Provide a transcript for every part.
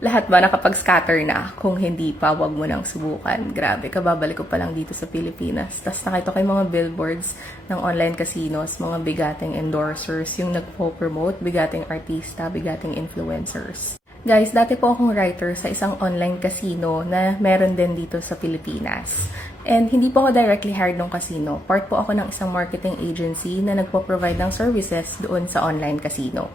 Lahat ba nakapag-scatter na? Kung hindi pa, wag mo nang subukan. Grabe, kababalik ko pa lang dito sa Pilipinas. Tapos nakita ko yung mga billboards ng online casinos, mga bigating endorsers, yung nagpo-promote, bigating artista, bigating influencers. Guys, dati po akong writer sa isang online casino na meron din dito sa Pilipinas. And hindi po ako directly hired ng casino. Part po ako ng isang marketing agency na nagpo-provide ng services doon sa online casino.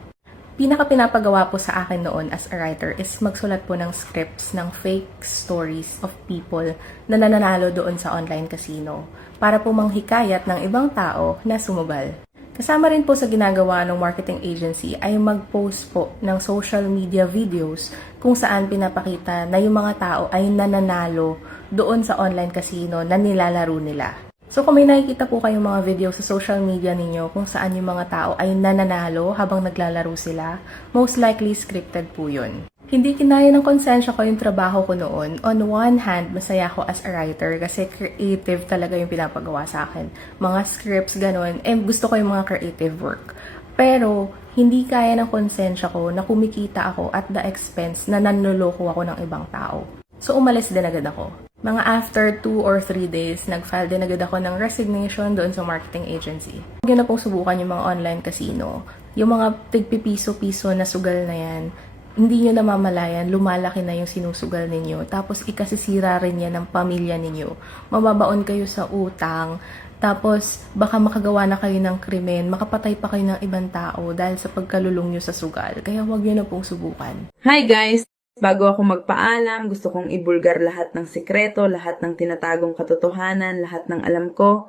Pinaka-pinapagawa po sa akin noon as a writer is magsulat po ng scripts ng fake stories of people na nananalo doon sa online casino para po manghikayat ng ibang tao na sumugal. Kasama rin po sa ginagawa ng marketing agency ay mag-post po ng social media videos kung saan pinapakita na yung mga tao ay nananalo doon sa online casino na nilalaro nila. So kung may nakikita po kayong mga video sa social media ninyo kung saan yung mga tao ay nananalo habang naglalaro sila, most likely scripted po yun. Hindi kinaya ng konsensya ko yung trabaho ko noon. On one hand, masaya ako as a writer kasi creative talaga yung pinapagawa sa akin. Mga scripts, ganun. And gusto ko yung mga creative work. Pero, hindi kaya ng konsensya ko na kumikita ako at the expense na nanloloko ako ng ibang tao. So, umalis din agad ako. Mga after 2 or 3 days, nag-file din agad ako ng resignation doon sa marketing agency. Huwag yun na pong subukan yung mga online casino. Yung mga tigpipiso-piso na sugal na yan, hindi nyo namamalayan, lumalaki na yung sinusugal ninyo. Tapos ikasisira rin yan ng pamilya ninyo. Mababaon kayo sa utang. Tapos baka makagawa na kayo ng krimen, makapatay pa kayo ng ibang tao dahil sa pagkalulong nyo sa sugal. Kaya huwag nyo na pong subukan. Hi guys! Bago ako magpaalam, gusto kong ibulgar lahat ng sikreto, lahat ng tinatagong katotohanan, lahat ng alam ko.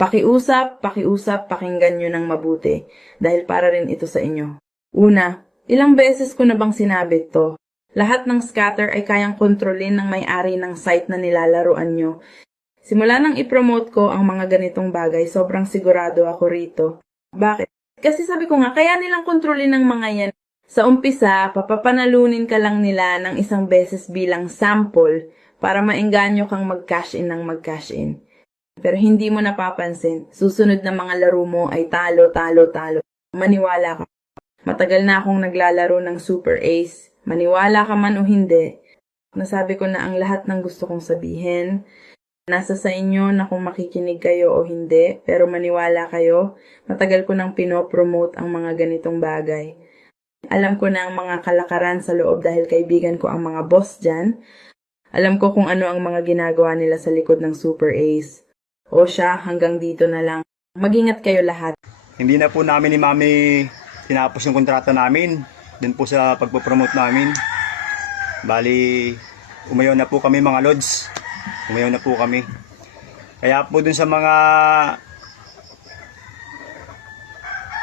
Pakiusap, pakinggan nyo ng mabuti, dahil para rin ito sa inyo. Una, ilang beses ko na bang sinabi to? Lahat ng scatter ay kayang kontrolin ng may-ari ng site na nilalaruan nyo. Simula nang ipromote ko ang mga ganitong bagay, sobrang sigurado ako rito. Bakit? Kasi sabi ko nga, kaya nilang kontrolin ng mga yan. Sa umpisa, papapanalunin ka lang nila ng isang beses bilang sample para maengganyo kang mag-cash in ng mag-cash in. Pero hindi mo napapansin, susunod na mga laro mo ay talo. Maniwala ka. Matagal na akong naglalaro ng Super Ace. Maniwala ka man o hindi. Nasabi ko na ang lahat ng gusto kong sabihin. Nasa sa inyo na kung makikinig kayo o hindi, pero maniwala kayo, matagal ko nang pinopromote ang mga ganitong bagay. Alam ko na ang mga kalakaran sa loob dahil kaibigan ko ang mga boss dyan. Alam ko kung ano ang mga ginagawa nila sa likod ng Super Ace. O siya, hanggang dito na lang. Mag-ingat kayo lahat. Hindi na po namin ni Mami tinapos yung kontrata namin. Dun po sa pagpopromote namin. Bali, umayaw na po kami mga lods. Umayaw na po kami. Kaya po dun sa mga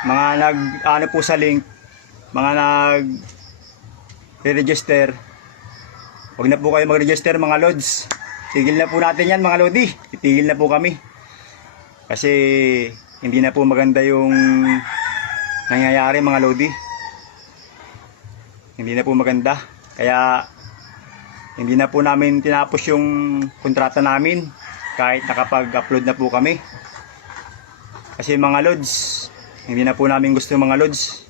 nag-ano po sa link, mga nag-register, huwag na po kayo mag-register mga lods. Tigil na po natin yan mga lodi. Itigil na po kami. Kasi hindi na po maganda yung nangyayari mga lodi. Hindi na po maganda. Kaya hindi na po namin tinapos yung kontrata namin kahit nakapag-upload na po kami. Kasi mga lods, hindi na po namin gusto mga lods.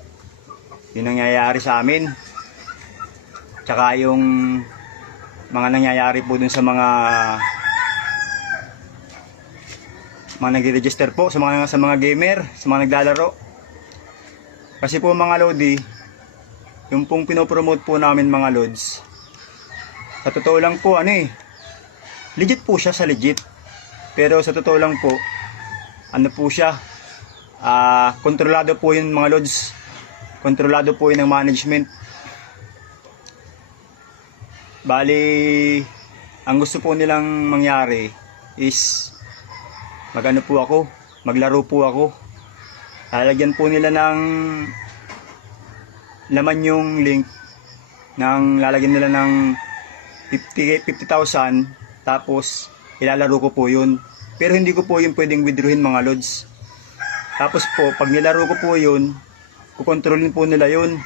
Yung nangyayari sa amin. Tsaka yung mga nangyayari po dun sa mga nagre-register po, sa mga gamer, sa mga naglalaro. Kasi po mga lodi, yung pong pinopromote po namin mga lods, sa totoo lang po legit po siya sa legit. Pero sa totoo lang po, po siya, kontrolado po yun mga lods. Kontrolado po yun ng management. Bali, ang gusto po nilang mangyari is maglaro po ako. Lalagyan po nila ng laman yung link, lalagyan nila ng 50,000, tapos ilalaro ko po yun. Pero hindi ko po yun pwedeng withdrawin mga lods. Tapos po, pag nilaro ko po yun, kukontrolin po nila yun.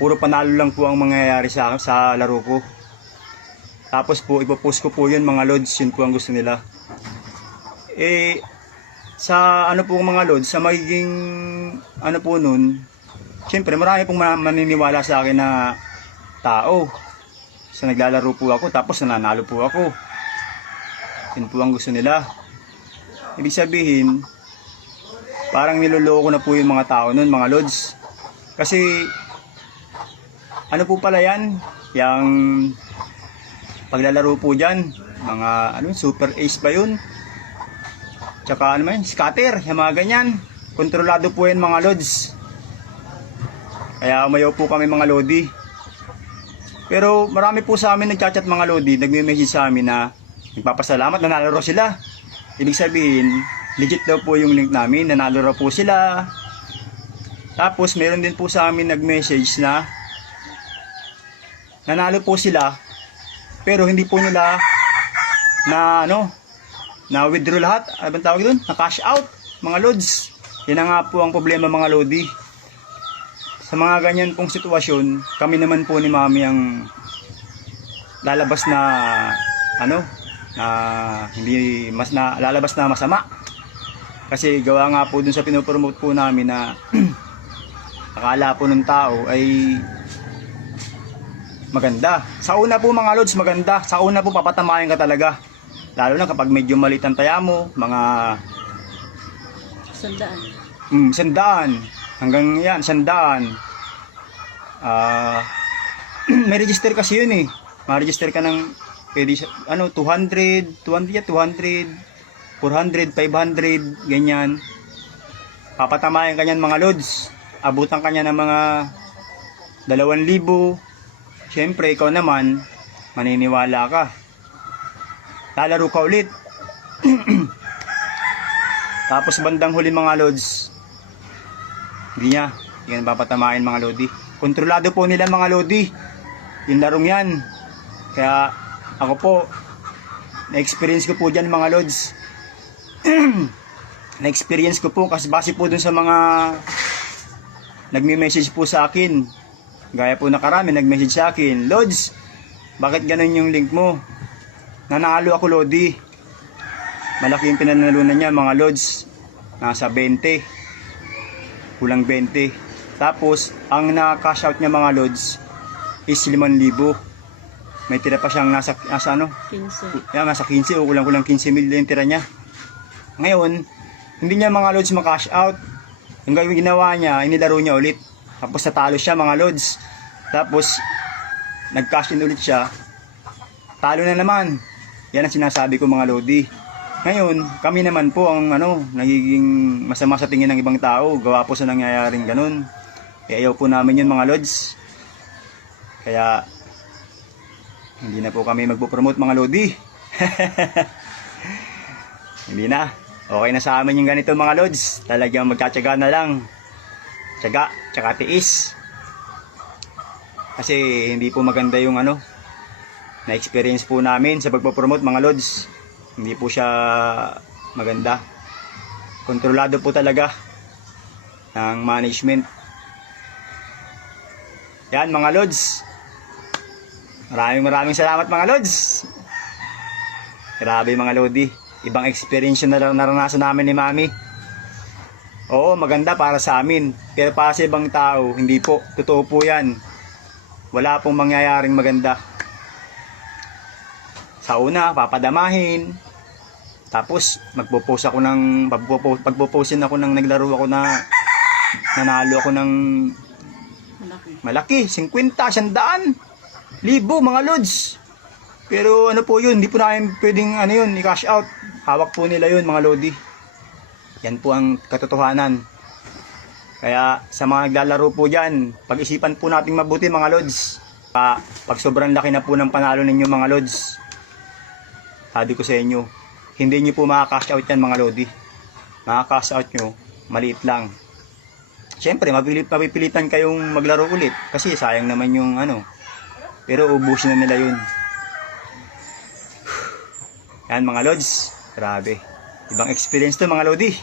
Puro panalo lang po ang mangyayari sa laro ko. Tapos po, ipopost ko po yun mga lods. Yun po ang gusto nila. Sa po mga lods, sa magiging po nun, syempre marami pong maniniwala sa akin na tao. So naglalaro po ako tapos nananalo po ako. Yun po ang gusto nila. Ibig sabihin, parang niloloko na po yung mga tao nun, mga lods. Kasi, ano po pala yan? Yung paglalaro po dyan, mga super ace ba yun? Tsaka ano man, scatter, yung mga ganyan. Kontrolado po yan mga lods. Kaya umayaw po kami mga lodi. Pero marami po sa amin nagchat-chat mga lodi, nagme-message sa amin na nagpapasalamat, nanalo sila. Ibig sabihin, legit daw po yung link namin, nanalo raw po sila. Tapos meron din po sa amin nag-message na nanalo po sila, pero hindi po nila na withdraw lahat. Ano bang tawag doon? Na cash out, mga lods. Yan na nga po ang problema mga lodi. Sa mga ganyan pong sitwasyon, kami naman po ni Mami ang lalabas na hindi lalabas na masama. Kasi gawa nga po dun sa pinopromote po namin na akala po ng tao ay maganda. Sa una po mga lods, maganda. Sa una po papatamayan ka talaga. Lalo na kapag medyo maliit ang taya mo, mga 100. 100. Hanggang yan, 100. May register kasi yun eh. Ma-register ka ng pwede 200, 400, 500, ganyan. Papatamayan kanyan mga lods. Abutan kanya ng mga 2,000. Siyempre, ikaw naman, maniniwala ka. Lalaro ka ulit. Tapos bandang huli mga lods, hindi yan papatamayan mga lodi. Kontrolado po nila mga lodi yung larong yan. Kaya ako po, na-experience ko po dyan mga lods. Na-experience ko po kasi base po dun sa mga nagme-message po sa akin. Gaya po nakarami nag-message sa akin, Lods, bakit ganun yung link mo? Nanalo ako lodi. Malaki yung pinanalunan niya mga lods. Nasa 20. Kulang 20. Tapos, ang na-cash out niya mga lods is 5,000. May tira pa siyang nasa 15. Yan, nasa 15 o kulang 15 mil yung tira niya. Ngayon, hindi niya mga lods ma-cash out. Yung ginawa niya, inilaro niya ulit. Tapos natalo siya mga lods. Tapos, nag-cash in ulit siya. Talo na naman. Yan ang sinasabi ko mga lodi. Ngayon, kami naman po ang nagiging masama sa tingin ng ibang tao. Gawa po sa nangyayaring ganun. Kaya ayaw po namin yun mga lods. Kaya, hindi na po kami magpo-promote mga lodi. Hindi na. Okay na sa amin yung ganito mga lods. Talagang magtsatsaga na lang. Tsaga, tsaka tiis. Kasi hindi po maganda yung na-experience po namin sa pagpo-promote mga lods. Hindi po siya maganda. Kontrolado po talaga ng management. Yan mga lods. Maraming salamat mga lods. Grabe mga lodi. Ibang experience yung naranasan namin ni Mami. Oo, maganda para sa amin. Pero para sa ibang tao, hindi po. Totoo po yan. Wala pong mangyayaring maganda. Sa una, papadamahin. Tapos, magpo-post ako ng pagpo-postin ako ng naglaro ako na nanalo ako ng malaki, 50, 100, 1,000 mga lods. Pero ano po yun, hindi po namin pwedeng i-cash out. Hawak po nila yun mga lodi. Yan po ang katotohanan. Kaya sa mga naglalaro po dyan, pag-isipan po natin mabuti mga lods. Pag sobrang laki na po ng panalo ninyo mga lods, sabi ko sa inyo, hindi nyo po maka-cash out yan mga lodi. Maka-cash out nyo, maliit lang. Siyempre, mapipilitan kayong maglaro ulit kasi sayang naman yung pero ubusin na nila yun. Yan mga lods, grabe. Ibang experience to mga lodi.